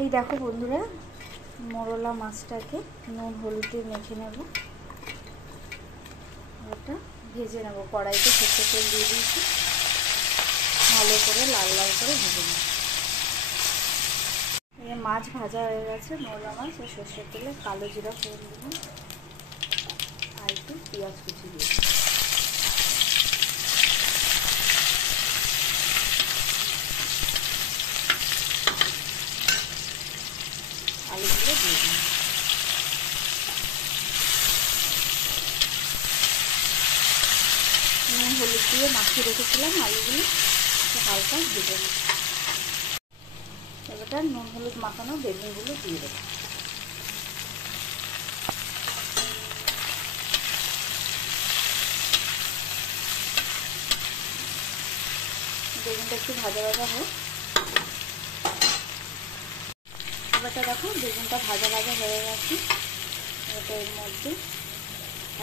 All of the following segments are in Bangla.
এই দেখো বন্ধুরা, মোরলা মাছটাকে নুন হলুদ দিয়ে মেখে নেব। ওটা ভেজে নেব। কড়াইতে সরষের তেল দিয়ে দিয়েছি, ভালো করে লাল লাল করে ভেজে নেব। মাছ ভাজা হয়ে গেছে, মোরলা মাছ। আর সরষের তেলে কালো জিরা ফোড়ন দিলাম, আর একটু পেঁয়াজ কুচি দিয়ে আলুগুলো দিয়ে দিলাম। নুন হলুদ দিয়ে মাখিয়ে রেখেছিলাম আলুগুলো, হালকা ভেজে নেব। এবার নুন হলুদ মাখানো বেগুনগুলো দিয়ে দেবো। বেগুনটা একটু ভাজা ভাজা হোক। এবারটা দেখো বেগুনটা ভাজা ভাজা হয়ে গেছে। এটা এর মধ্যে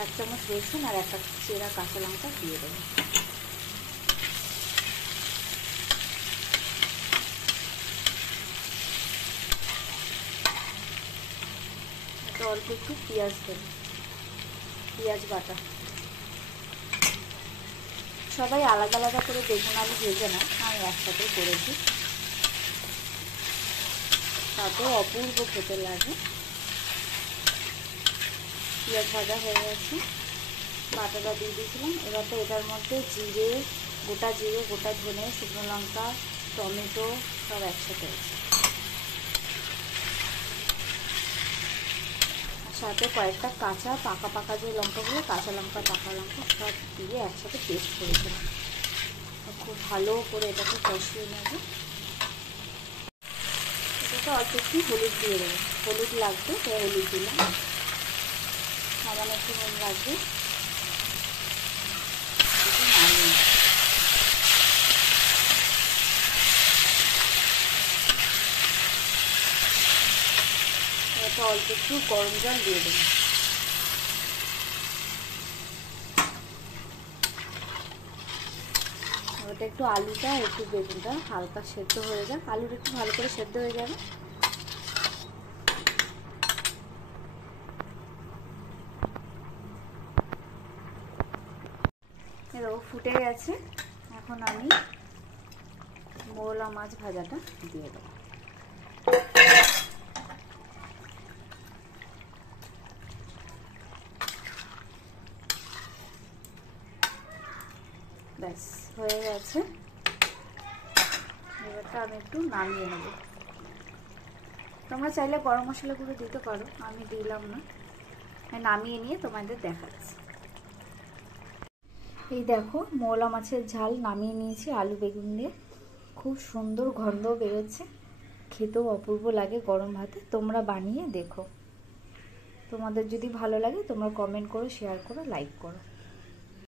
1 চামচ রসুন আর একটা চেরা কাঁচা লঙ্কা দিয়ে দেবো। এটা অল্প একটু পেঁয়াজ দেবো, পেঁয়াজ বাটা। সবাই আলাদা আলাদা করে বেগুন আলু ভেজে না, আমি একসাথে করেছি, তাতেও অপূর্ব খেতে লাগে। পেঁয়াজ ভাজা হয়ে গেছে, বাটাটা দিয়ে দিয়েছিলাম। এবার তো এটার মধ্যে জিরে, গোটা ধনে, শুকনো লঙ্কা, টমেটো সব একসাথে আছে। সাথে কয়েকটা কাঁচা পাকা যে লঙ্কাগুলো, কাঁচা লঙ্কা পাকা লঙ্কা সব দিয়ে একসাথে পেস্ট করেছিলাম। খুব ভালো করে এটাকে কষিয়ে নেব। এটাকে অল্প একটু হলুদ দিয়ে দেবো, হলুদ লাগবে তাই হলুদ দিলাম। সামান্য একটু নুন লাগবে। এটা অল্প একটু গরম জল দিয়ে দেবো। ওটা একটু আলুটা একটু বেগুনটা হালকা সেদ্ধ হয়ে যাক, আলুটা একটু ভালো করে সেদ্ধ হয়ে যাবে। এরও ফুটে গেছে। এখন আমি মোরলা মাছ ভাজাটা দিয়ে দেবো। ব্যাস হয়ে গেছে। এবারটা আমি একটু নামিয়ে নেব। তোমরা চাইলে গরম মশলা গুঁড়ো দিতে পারো, আমি দিলাম না। নামিয়ে নিয়ে তোমাদের দেখাচ্ছি। এই দেখো মোরলা মাছের ঝাল নামিয়ে নিয়েছি আলু বেগুন দিয়ে। খুব সুন্দর গন্ধ বেরোচ্ছে, খেতেও অপূর্ব লাগে গরম ভাতে। তোমরা বানিয়ে দেখো। তোমাদের যদি ভালো লাগে তোমরা কমেন্ট করো, শেয়ার করো, লাইক করো।